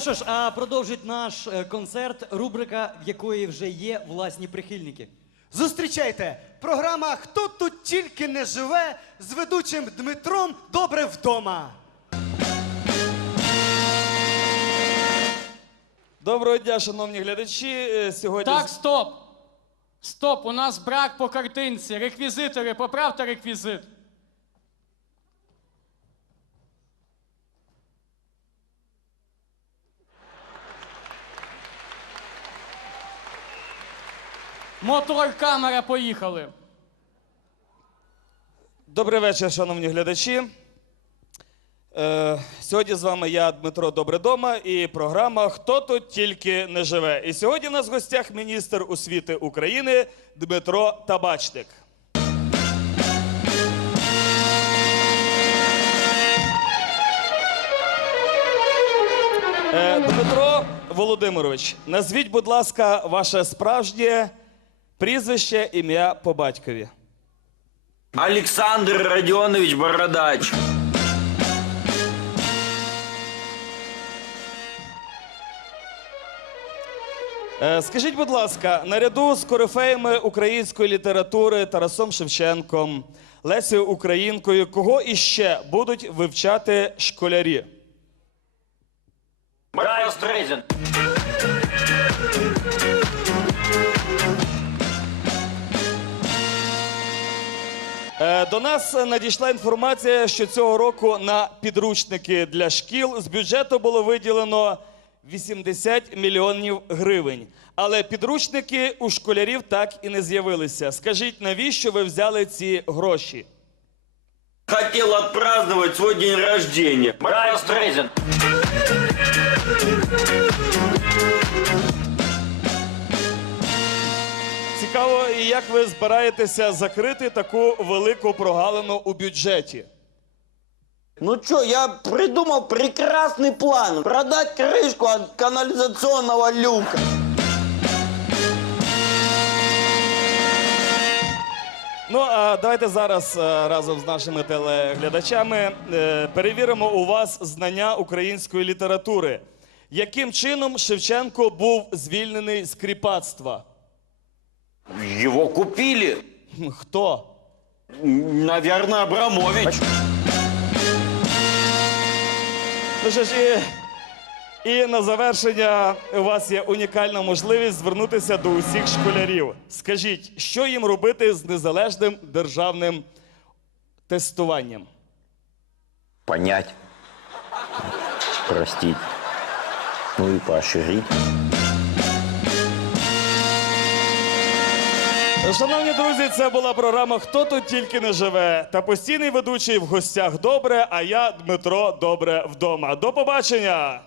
що ж, а продовжить наш е, концерт рубрика, в якої вже є власні прихильники. Зустрічайте! Програма Хто тут тільки не живе з ведучим Дмитром Добре вдома. Доброго дня, шановні глядачі. Е, Сьогодні Так, стоп. Стоп, у нас брак по картинці. Реквізитори, поправте реквізит. Мотор, камера, поїхали. добрий вечір, шановні глядачі. Е, сьогодні з вами я, Дмитро Добредома, і програма Хто тут тільки не живе. І сьогодні в нас в гостях міністр освіти України Дмитро Табачник. Е, Дмитро Володимирович, назвіть, будь ласка, ваше справжнє прізвище, ім'я по батькові. Александр Родионович Бородач. Е, Скажіть, будь ласка, наряду з корифеями української літератури Тарасом Шевченком, Лесею Українкою, кого іще будуть вивчати школярі? Брайан Стрейзен. До нас надійшла інформація, що цього року на підручники для шкіл з бюджету було виділено 80 мільйонів гривень. Але підручники у школярів так і не з'явилися. Скажіть, навіщо ви взяли ці гроші? Хотел отпраздновать свой день рождения. Брайан Стрейзен. Як ви збираєтеся закрити таку велику прогалину у бюджеті? Ну что, я придумал прекрасный план. Продать крышку от канализационного люка. Ну а давайте зараз е, разом з нашими телеглядачами е, перевіримо у вас знання української літератури. Яким чином Шевченко був звільнений з кріпацтва? Его купили. Хто? Наверное, Абрамович. Ну що ж, і, і на завершення у вас є унікальна можливість звернутися до усіх школярів. Скажіть, що їм робити з незалежним державним тестуванням? понять, простить, ну и поощрить. Шановні друзі, це була програма Хто тут тільки не живе. Та постійний ведучий в гостях добре. А я Дмитро добре вдома. До побачення.